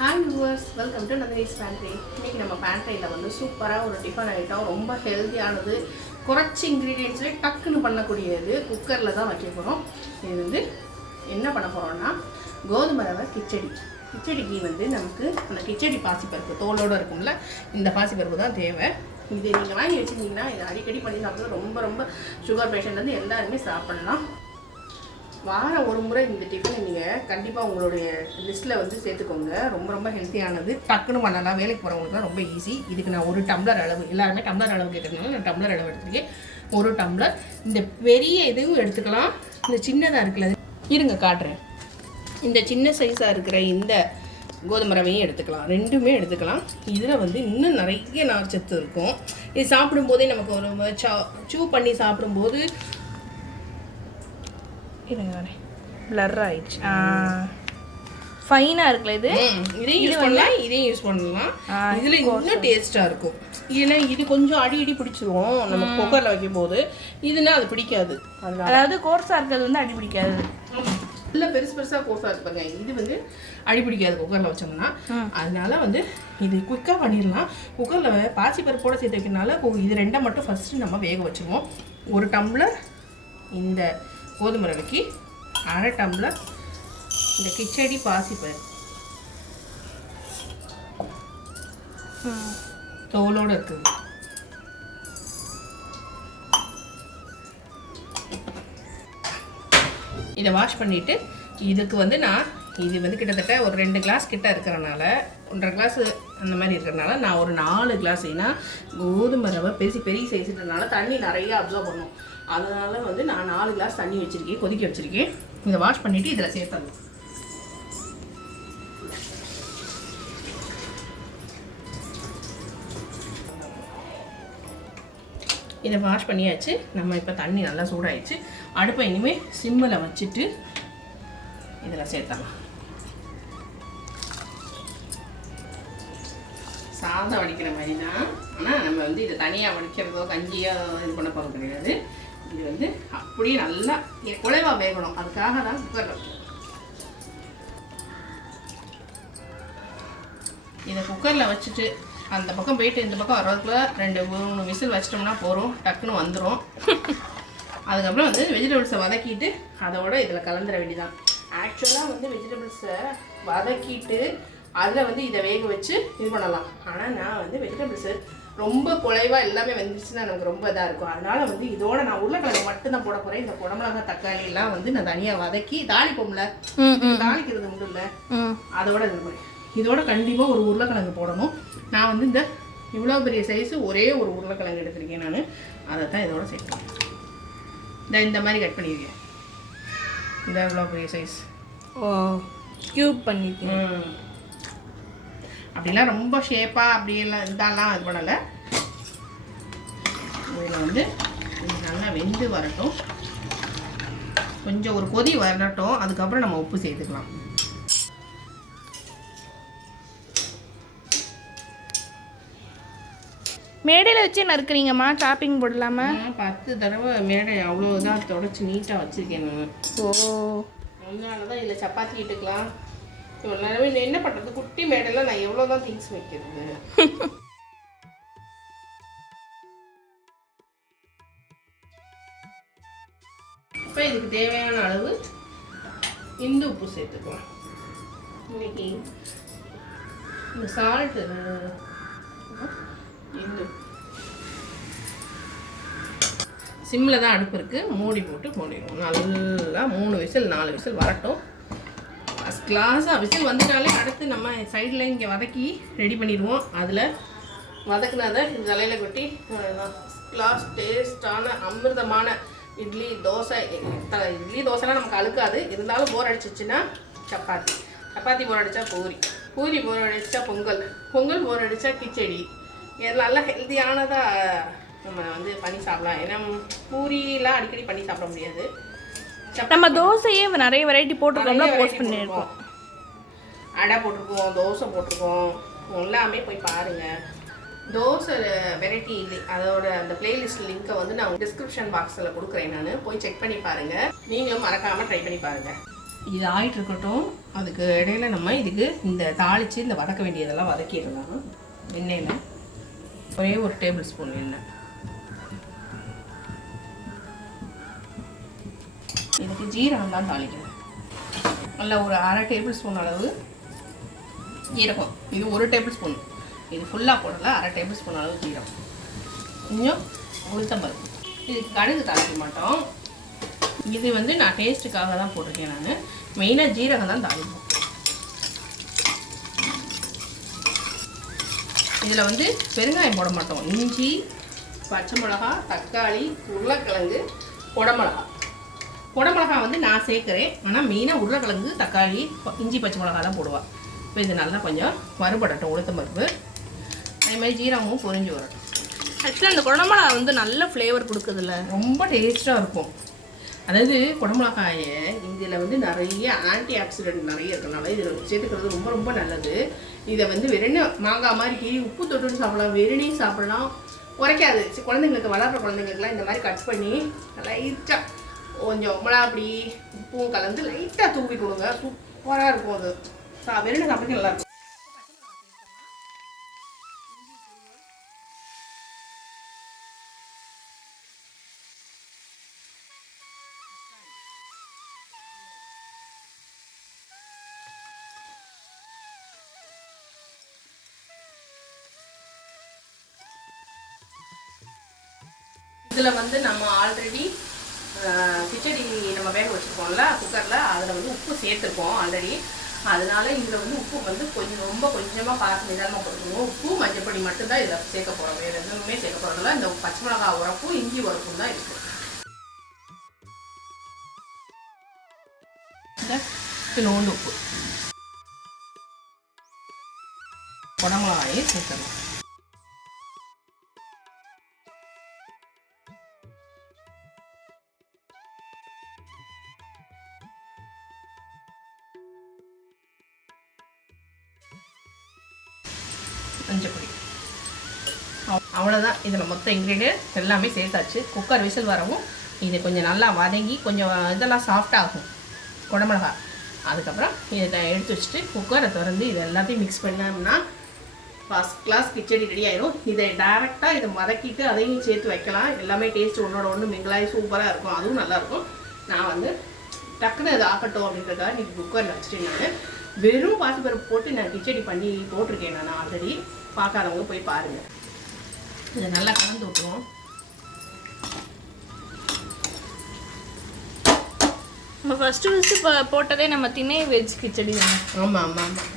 Hi viewers, welcome to Nandini's pantry. இன்றைக்கி நம்ம பேண்ட்ரியில் வந்து சூப்பராக ஒரு டிஃபன் ஐட்டம், ரொம்ப ஹெல்த்தியானது, குறைச்சி இன்க்ரீடியன்ட்ஸ்லேயே டக்குன்னு பண்ணக்கூடியது. குக்கரில் தான் வைக்க போகிறோம். இது வந்து என்ன பண்ண போகிறோம்னா கோதுமை ரவை கிச்சடி. கிச்சடிக்கு வந்து நமக்கு அந்த கிச்சடி பாசிப்பருப்பு தோலோடு இருக்கும்ல, இந்த பாசிப்பருப்பு தான் தேவை. இது நீங்கள் வாங்கி வச்சுருந்தீங்கன்னா இதை அடிக்கடி பண்ணி சாப்பிட்றது ரொம்ப ரொம்ப சுகர் பேஷண்ட்லேருந்து எல்லாருமே சாப்பிட்லாம். வாரம் ஒரு முறை இந்த டிஃபனை நீங்கள் கண்டிப்பாக உங்களுடைய லிஸ்ட்டில் வந்து சேர்த்துக்கோங்க. ரொம்ப ரொம்ப ஹெல்த்தியானது, டக்குன்னு பண்ணலாம். வேலைக்கு போகிறவங்களுக்கு தான் ரொம்ப ஈஸி. இதுக்கு நான் ஒரு டம்ளர் அளவு, எல்லாருமே டம்ளர் அளவு கேட்குறதுனால நான் டம்ளர் அளவு எடுத்துருக்கேன். ஒரு டம்ளர். இந்த பெரிய இதுவும் எடுத்துக்கலாம், இந்த சின்னதாக இருக்குல்ல, இருங்க காட்டுறேன். இந்த சின்ன சைஸாக இருக்கிற இந்த கோதுமை ரவையும் எடுத்துக்கலாம், ரெண்டுமே எடுத்துக்கலாம். இதில் வந்து இன்னும் நிறைய நார்ச்சத்து இருக்கும். இது சாப்பிடும்போதே நமக்கு ஒரு சூ பண்ணி சாப்பிடும்போது பிளர் ஆயிடுச்சு. ஃபைனாக இருக்குல்ல இது. இதையும் யூஸ் பண்ணலாம், இதையும் யூஸ் பண்ணலாம். இதில் இன்னும் டேஸ்ட்டாக இருக்கும். ஏன்னா இது கொஞ்சம் அடி பிடிச்சிருவோம் நம்ம குக்கரில் வைக்கும் போது. இதுனா அது பிடிக்காது. அதாவது கோர்ஸாக இருக்கிறது வந்து அடி பிடிக்காது. இல்லை பெருசாக கோர்ஸாக இருப்பாங்க. இது வந்து அடி பிடிக்காது குக்கரில் வச்சோம்னா. அதனால வந்து இது குயிக்காக பண்ணிடலாம். குக்கரில் பாசி பருப்போடு சேர்த்து வைக்கிறதுனால இது ரெண்டை மட்டும் ஃபஸ்ட்டு நம்ம வேக வச்சுருவோம். ஒரு டம்ளர் இந்த கோதுமை ரவைக்கு, அரை டம்ளர் இந்த கிச்சடி பாசிப்பருப்பு தோலோடு இருக்குது. இதை வாஷ் பண்ணிவிட்டு இதுக்கு வந்து இது வந்து கிட்டத்தட்ட ஒரு 2 கிளாஸ் கிட்ட இருக்கிறனால, 1.5 கிளாஸ் அந்த மாதிரி இருக்கிறனால நான் ஒரு 4 கிளாஸ். ஏன்னா கோதுமை ரவை பெரிய சைஸ்ன்றனால தண்ணி நிறையா அப்சர்வ் பண்ணும். அதனால் வந்து நான் 4 கிளாஸ் தண்ணி வச்சுருக்கேன், கொதிக்க வச்சுருக்கேன். இதை வாஷ் பண்ணிவிட்டு இதில் சேர்த்தணும். இதை வாஷ் பண்ணியாச்சு. நம்ம இப்போ தண்ணி நல்லா சூடாயிடுச்சு. அடுப்பை இனிமேல் சிம்மில் வச்சுட்டு இதில் சேர்த்தலாம். சாதம் வடிக்கிற மாதிரி தான். ஆனால் நம்ம வந்து இதை தனியாக வடிக்கிறதோ கஞ்சியோ இது பண்ண போகிறது கிடையாது. இது வந்து அப்படியே நல்லா குழைவாக வேகணும். அதுக்காக தான் குக்கரில் வைக்கணும். இதை குக்கரில் வச்சுட்டு அந்த பக்கம் போயிட்டு இந்த பக்கம் வர்றதுக்குள்ள 2-3 விசில் வச்சிட்டோம்னா போகிறோம், டக்குன்னு வந்துடும். அதுக்கப்புறம் வந்து வெஜிடபிள்ஸை வதக்கிட்டு அதோட இதில் கலந்துட வேண்டியதான். ஆக்சுவலாக வந்து வெஜிடபிள்ஸை வதக்கிட்டு அதில் வந்து இதை வேக வச்சு இது பண்ணலாம். ஆனால் நான் வந்து வெஜிடபிள்ஸு ரொம்ப குழைவாக எல்லாமே வந்துச்சுன்னா நமக்கு ரொம்ப இதாக இருக்கும். அதனால் வந்து இதோட நான் உருளைக்கிழங்கு மட்டும்தான் போட போகிறேன். இந்த குடமிளகா தக்காளி எல்லாம் வந்து நான் தனியாக வதக்கி தாளிப்போம்ல, தாளிக்கிறது மட்டும் இல்லை, அதோட இது பண்ணேன். இதோட கண்டிப்பாக ஒரு உருளைக்கிழங்கு போடணும். நான் வந்து இவ்வளோ பெரிய சைஸு ஒரே ஒரு உருளைக்கிழங்கு எடுத்திருக்கேன். நான் அதை தான் இதோட சேர்க்கேன். இந்த மாதிரி கட் பண்ணியிருக்கேன். இந்த இவ்வளோ பெரிய சைஸ் க்யூப் பண்ணியிருக்கேன். அப்படிலாம் ரொம்ப ஷேப்பாக அப்படியெல்லாம் இதெல்லாம் இது பண்ணலை. இதில் வந்து நல்லா வெந்து வரட்டும், கொஞ்சம் ஒரு கொதி வரட்டும். அதுக்கப்புறம் நம்ம உப்பு சேர்த்துக்கலாம். மேடையில் வச்சு நறுக்குறீங்கம்மா, சாப்பிங் போடலாமா? 10 தடவை மேடை அவ்வளோதான் தொடச்சி நீட்டாக வச்சுருக்கேன் நான். அதனால தான் இதில் சப்பாத்தி இட்டுக்கலாம். இவ்வளோ நேரமே என்ன பண்ணுறது, குட்டி மேடையில் நான் எவ்வளோ தான் திங்ஸ் வைக்கிறது. இப்போ இதுக்கு தேவையான அளவு இந்து உப்பு சேர்த்துக்கலாம். இன்னைக்கு இந்த சால்ட்டு இந்து சிம்மில் தான் அடுப்பு இருக்குது. மூடி போட்டு மூடிடுவோம். நல்லா 3 விசில் 4 விசில் வரட்டும். ஃபஸ்ட் கிளாஸாக விசில் வந்துட்டாலே அடுத்து நம்ம சைடில் இங்கே வதக்கி ரெடி பண்ணிடுவோம். அதில் வதக்குனதை இந்த தலையில் கொட்டி கிளாஸ் டேஸ்டான அமிர்தமான இட்லி தோசைலாம் நமக்கு அழுக்காது. இருந்தாலும் போர் அடிச்சிச்சுன்னா சப்பாத்தி போர் அடித்தா பூரி போர் அடித்தா பொங்கல் போர் அடித்தா கிச்சடி. இது நல்லா ஹெல்த்தியானதாக நம்ம வந்து பண்ணி சாப்பிடலாம். ஏன்னா பூரியெலாம் அடிக்கடி பண்ணி சாப்பிட முடியாது. நம்ம தோசையே நிறைய வெரைட்டி போட்டிருக்கோம்ல, போஸ்ட் பண்ணியிருக்கோம். அடை போட்டிருக்கோம், தோசை போட்டிருக்கோம், எல்லாமே போய் பாருங்கள். தோசை வெரைட்டி இல்லை, அதோட அந்த பிளேலிஸ்ட் லிங்க்கை வந்து நான் டிஸ்கிரிப்ஷன் பாக்ஸில் கொடுக்குறேன். நான் போய் செக் பண்ணி பாருங்கள். நீங்களும் மறக்காமல் ட்ரை பண்ணி பாருங்கள். இது ஆகிட்டு இருக்கட்டும். அதுக்கு இடையில நம்ம இதுக்கு இந்த தாளித்து இந்த வதக்க வேண்டியதெல்லாம் வதக்கிடலாம். எண்ணெயில் ஒரே ஒரு டேபிள் ஸ்பூன் எண்ணெய். இதுக்கு ஜீரகம் தான் தாளிக்கணும். நல்லா ஒரு அரை டேபிள் ஸ்பூன் அளவு ஜீரகம். இது ஒரு டேபிள் ஸ்பூன், இது ஃபுல்லாக போடலை, அரை டேபிள் ஸ்பூன் அளவு ஜீரகம். கொஞ்சம் உளுத்தம்பருப்பு. இதுக்கு கடுகு தாளிக்க மாட்டோம். இது வந்து நான் டேஸ்ட்டுக்காக தான் போட்டிருக்கேன். நான் மெயினாக ஜீரகம் தான் தாளிப்போம். இதில் வந்து பெருங்காயம் போட மாட்டோம். இஞ்சி, பச்சை மிளகா, தக்காளி, உருளைக்கிழங்கு, குடமிளகா. குடமிளகா வந்து நான் சேர்க்குறேன். ஆனால் மெயினாக உருளைக்கிழங்கு, தக்காளி, இஞ்சி, பச்சை மிளகா தான் போடுவாள். இப்போ இது நல்லா கொஞ்சம் வறுபடட்டும் உளுத்தம்பருப்பு. அதே மாதிரி ஜீரகமும் பொரிஞ்சு வரட்டும். ஆக்சுவலாக அந்த குடமிளகா வந்து நல்ல ஃப்ளேவர் கொடுக்குதுல்ல, ரொம்ப டேஸ்ட்டாக இருக்கும். அதாவது குடமிளகாயை இதில் வந்து நிறைய ஆன்டி ஆக்சிடென்ட் நிறைய இருக்கிறனால இதில் சேர்த்துக்கிறது ரொம்ப ரொம்ப நல்லது. இதை வந்து வெறும் மாங்காய் மாதிரி கீழே உப்பு தொட்டுன்னு சாப்பிடலாம், வெறுனையும் சாப்பிடலாம், உரைக்காது. குழந்தைங்களுக்கு, வளர்கிற குழந்தைங்களுக்குலாம் இந்த மாதிரி கட் பண்ணி லைட்டாக கொஞ்சம் அப்படி உப்பும் கலந்து லைட்டாக தூவி கொடுங்க. சூப்பராக இருக்கும். அது வெறுனை சாப்பிட்டு நல்லாயிருக்கும். இதில் வந்து நம்ம ஆல்ரெடி கிச்சடி நம்ம வேக வச்சுருக்கோம்ல குக்கரில், அதில் வந்து உப்பு சேர்த்துருக்கோம் ஆல்ரெடி. அதனால இதில் வந்து உப்பு வந்து ரொம்ப கொஞ்சமாக பார்த்து நிதானமாக போட்டுக்கணும். உப்பு, மஞ்சப்பொடி மட்டும்தான் இதில் சேர்க்க போகிறோம். வேறு எதுவுமே சேர்க்க போகிறதில்ல. இந்த பச்சை மிளகா உரப்பும் இஞ்சி உரப்பும் தான் இருக்குது. இந்த நோண்டு உப்பு, குடமிளகாயை சேர்க்கணும். மஞ்சப்பொடி. அவ்வளோதான். இதில் மொத்த இன்க்ரீடியன்ட் எல்லாமே சேர்த்தாச்சு. குக்கர் விசில் வரவும் இது கொஞ்சம் நல்லா வதங்கி கொஞ்சம் இதெல்லாம் சாஃப்டாகும் குடமிளகா. அதுக்கப்புறம் இதை எடுத்து வச்சுட்டு குக்கரை திறந்து இது எல்லாத்தையும் மிக்ஸ் பண்ணோம்னா ஃபஸ்ட் கிளாஸ் கிச்சடி ரெடி ஆயிடும். இதை டேரெக்டாக இதை வதக்கிட்டு அதையும் சேர்த்து வைக்கலாம். எல்லாமே டேஸ்ட் ஒன்றோட ஒன்று மிங்கலாகி சூப்பராக இருக்கும். அதுவும் நல்லாயிருக்கும். நான் வந்து டக்குன்னு இது ஆக்கட்டும் அப்படின்றதுக்காக இன்றைக்கி குக்கரில் வச்சுட்டு நான் வெறும் பாசிப்பருப்பு போட்டு நான் கிச்சடி பண்ணி போட்டிருக்கேன். நான் ஆல்ரெடி, பார்க்காதவங்க போய் பாருங்கள். இதை நல்லா கலந்து விட்டுருவோம். நம்ம ஃபஸ்ட்டு போட்டதே நம்ம திணை வெஜ் கிச்சடி தானே. ஆமாம் ஆமாம் ஆமாம்.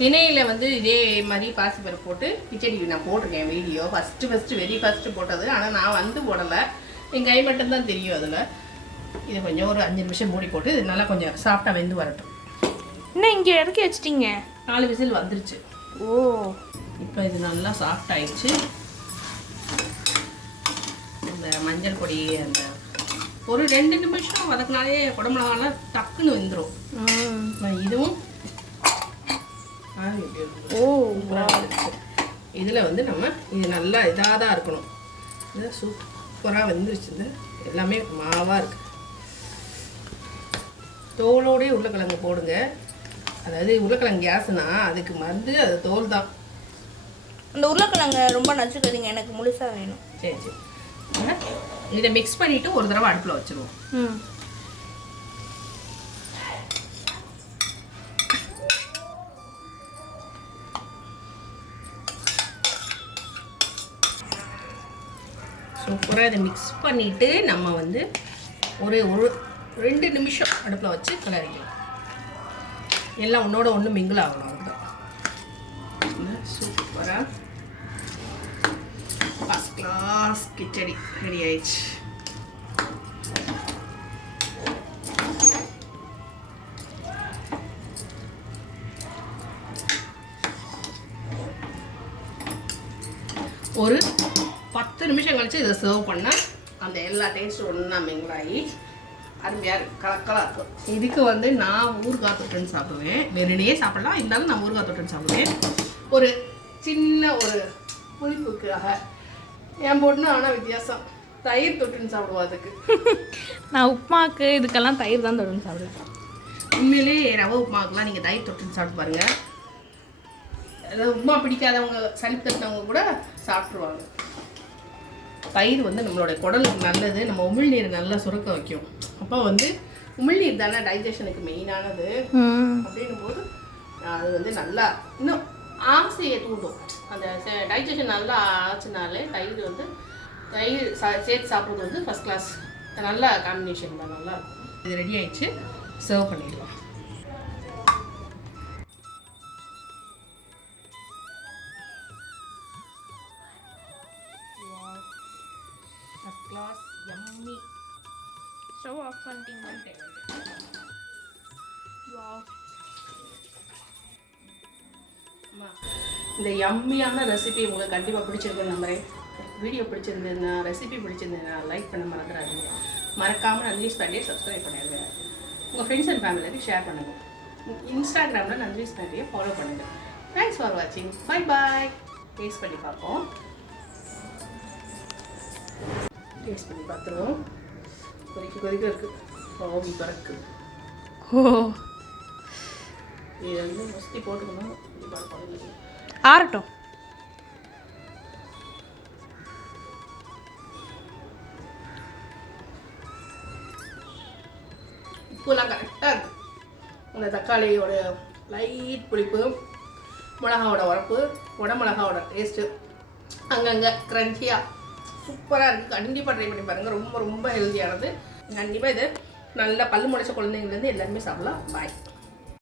திணையில் வந்து இதே மாதிரி பாசிப்பருப்பு போட்டு கிச்சடி நான் போட்டிருக்கேன் வீடியோ. வெரி ஃபஸ்ட்டு போட்டது. ஆனால் நான் வந்து போடலை, என் கை மட்டும்தான் தெரியும் அதில். இது கொஞ்சம் ஒரு 5 நிமிஷம் மூடி போட்டு இது நல்லா கொஞ்சம் சாஃப்டாக வெந்து வரட்டும். இன்னும் இங்கே இறக்கி வச்சிட்டிங்க? 4 விசில் வந்துருச்சு. ஓ, இப்போ இது நல்லா சாஃப்ட் ஆயிடுச்சு. இந்த மஞ்சள் பொடி அந்த ஒரு 2 நிமிஷம் வதக்கினாலே குடமிளகாலாம் டக்குன்னு வெந்துடும். இதுவும் இதில் வந்து நம்ம இது நல்லா இதாக தான் இருக்கணும். இது சூப்பராக வெந்துருச்சு. இது எல்லாமே மாவாக இருக்குது. தோலோடே உருளைக்கிழங்கு போடுங்க. அதாவது உருளைக்கிழங்கு கேஸ்னா அதுக்கு மருந்து அது தோல் தான். அந்த உருளைக்கிழங்கு ரொம்ப நச்சுக்காதீங்க, எனக்கு முழுசாக வேணும். சரி சரி. இதை மிக்ஸ் பண்ணிவிட்டு ஒரு தடவை அடுப்பில் வச்சுருவோம். சூப்பராக இதை மிக்ஸ் பண்ணிவிட்டு நம்ம வந்து ஒரு 2 நிமிஷம் அடுப்பில் வச்சு கிளறிக்கலாம். எல்லாம் ஒன்றோட ஒன்று மிங்கிள் ஆகணும். அதுதான் சூப்பராக ஃபஸ்ட் கிளாஸ் கிச்சடி ரெடி ஆயிடுச்சு. ஒரு 10 நிமிஷம் கழிச்சு இதை சர்வ் பண்ணால் அந்த எல்லா டேஸ்ட்டும் ஒன்றா மிங்கிளாகி அருமையாக இருக்கும், கலக்கலாக இருக்கும். இதுக்கு வந்து நான் ஊறுகாய் தொட்டுன்னு சாப்பிடுவேன். வெறுனையே சாப்பிடலாம், இருந்தாலும் நான் ஊறுகாய் தொட்டுன்னு சாப்பிடுவேன். ஒரு சின்ன ஒரு புளிப்புக்காக என் பொண்ணு. ஆனால் வித்தியாசம், தயிர் தொட்டுன்னு சாப்பிடுவோம். அதுக்கு நான் உப்புமாக்கு இதுக்கெல்லாம் தயிர் தான் தொட்டுன்னு சாப்பிடுவேன். உண்மையிலே ரவை உப்புமாக்கெலாம் நீங்கள் தயிர் தொட்டுன்னு சாப்பிட்டு பாருங்கள். உப்புமா பிடிக்காதவங்க சளிப்பு தட்டினவங்க கூட சாப்பிட்ருவாங்க. தயிர் வந்து நம்மளுடைய குடலுக்கு நல்லது. நம்ம உமிழ்நீர் நல்லா சுரக்க வைக்கும். அப்போ வந்து உமிழ்நீர் தானே டைஜஷனுக்கு மெயினானது. அப்படின்னும் போது அது வந்து நல்லா இன்னும் ஆசையை தூண்டும். அந்த டைஜஷன் நல்லா ஆச்சுனாலே தயிர் வந்து தயிர் சேர்த்து சாப்பிட்றது வந்து ஃபஸ்ட் கிளாஸ். நல்ல காம்பினேஷன் தான், நல்லாயிருக்கும். இது ரெடி ஆயிடுச்சு, சர்வ் பண்ணிடலாம். First class yummy. Stove off பண்ணிட்டீங்க. இந்த யம்மியான ரெசிபி உங்களுக்கு கண்டிப்பாக பிடிச்சிருக்குன்னு நம்புறேன். வீடியோ பிடிச்சிருந்ததுன்னா, ரெசிபி பிடிச்சிருந்ததுன்னா லைக் பண்ண மறந்துடாதீங்க. மறக்காமல் நந்தினிஸ் பேண்டியை சப்ஸ்கிரைப் பண்ணிடுங்க. உங்கள் ஃப்ரெண்ட்ஸ் அண்ட் ஃபேமிலிக்கு ஷேர் பண்ணுங்கள். இன்ஸ்டாகிராமில் நந்தினிஸ் பேண்டியை ஃபாலோ பண்ணுங்கள். தேங்க்ஸ் ஃபார் வாட்சிங். Bye bye. டேஸ்ட் பண்ணி பார்ப்போம். டேஸ்ட் பண்ணி பார்த்துருவோம். கொதிக்க இருக்குது. பாவி பறக்கு. இது வந்து மஸ்தி போட்டுக்கணும். ஆறட்டும். உப்புலாம் கரெக்டாக இருக்குது. அந்த தக்காளியோட லைட் புளிப்பு, மிளகாவோட உரப்பு, மிளகாவோட டேஸ்ட்டு அங்கங்கே க்ரன்ச்சியாக சூப்பராக இருக்குது. கண்டிப்பாக ட்ரை பண்ணி பாருங்கள். ரொம்ப ரொம்ப ஹெல்த்தியானது. கண்டிப்பாக இது நல்லா பல்லு முளைச்ச குழந்தைங்கலேருந்து எல்லாருமே சாப்பிடலாம். பாய்.